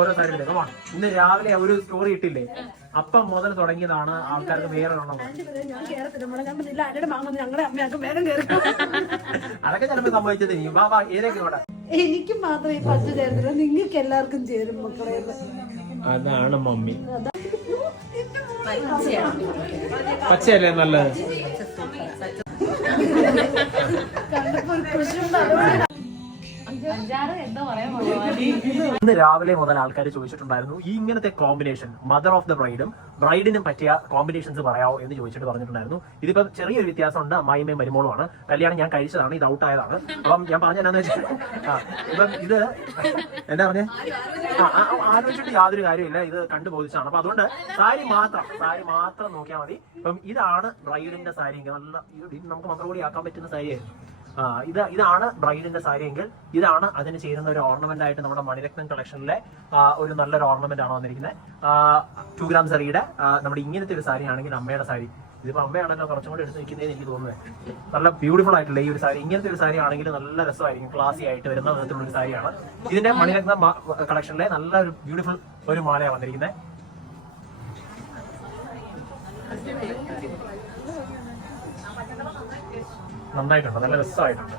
ഓരോ സാരി എടുക്കാം. ഇന്ന് രാവിലെ ഒരു സ്റ്റോറി ഇട്ടില്ലേ, അപ്പം മുതൽ തുടങ്ങിയതാണ് ആൾക്കാർക്ക് വേറെ അതൊക്കെ ചിലപ്പോ സംഭവിച്ചത്. ഏതൊക്കെ ഇവിടെ എനിക്ക് മാത്രമേ പച്ച ചേർന്നില്ല, നിങ്ങൾക്ക് എല്ലാവർക്കും ചേരും മക്കളെ. അതാണ് മമ്മി. പച്ചയല്ലേ നല്ലത്. ഇന്ന് രാവിലെ മുതൽ ആൾക്കാർ ചോദിച്ചിട്ടുണ്ടായിരുന്നു ഈ ഇങ്ങനത്തെ കോമ്പിനേഷൻ മദർ ഓഫ് ദ ബ്രൈഡും ബ്രൈഡിനും പറ്റിയ കോമ്പിനേഷൻസ് പറയാമോ എന്ന് ചോദിച്ചിട്ട് പറഞ്ഞിട്ടുണ്ടായിരുന്നു. ഇതിപ്പം ചെറിയൊരു വ്യത്യാസമുണ്ട്. അമ്മായിമ്മയും മരുമോളുമാണ്. കല്യാണം ഞാൻ കഴിച്ചതാണ്, ഇത് ഔട്ട് ആയതാണ്. അപ്പം ഞാൻ പറഞ്ഞ എന്നാന്ന് വെച്ചാൽ ഇപ്പം ഇത് എന്താ പറഞ്ഞേ, ആലോചിച്ചിട്ട് യാതൊരു കാര്യമില്ല, ഇത് കണ്ടുബോധിച്ചാണ്. അപ്പൊ അതുകൊണ്ട് സാരി മാത്രം നോക്കിയാൽ മതി. ഇപ്പം ഇതാണ് ബ്രൈഡിന്റെ സാരി. നല്ല നമുക്ക് മക്കൾ കൂടി ആക്കാൻ പറ്റുന്ന സാരിയായിരുന്നു. ഇതാണ് ബ്രൈഡിന്റെ സാരി എങ്കിൽ ഇതാണ് അതിന് ചേരുന്ന ഒരു ഓർണമെന്റ് ആയിട്ട് നമ്മുടെ മണിരത്നം കളക്ഷനിലെ ഒരു നല്ലൊരു ഓർണമെന്റ് ആണ് വന്നിരിക്കുന്നത്. 2 ഗ്രാം സാരിയുടെ നമ്മുടെ ഇങ്ങനത്തെ ഒരു സാരി ആണെങ്കിൽ അമ്മയുടെ സാരി, ഇതിപ്പോ അമ്മയാണല്ലോ കുറച്ചും കൂടി എടുത്ത് നിൽക്കുന്നതെന്ന് എനിക്ക് തോന്നുന്നത്. നല്ല ബ്യൂട്ടിഫുൾ ആയിട്ടുള്ള ഈ ഒരു സാരി, ഇങ്ങനത്തെ ഒരു സാരി ആണെങ്കിൽ നല്ല രസമായിരിക്കും, ക്ലാസി ആയിട്ട് വരുന്ന വിധത്തിലുള്ള ഒരു സാരിയാണ്. ഇതിന്റെ മണിരത്നം കളക്ഷനിലെ നല്ലൊരു ബ്യൂട്ടിഫുൾ ഒരു മാലയാണ് വന്നിരിക്കുന്നത്. നന്നായിട്ടുണ്ട്, നല്ല രസമായിട്ടുണ്ട്.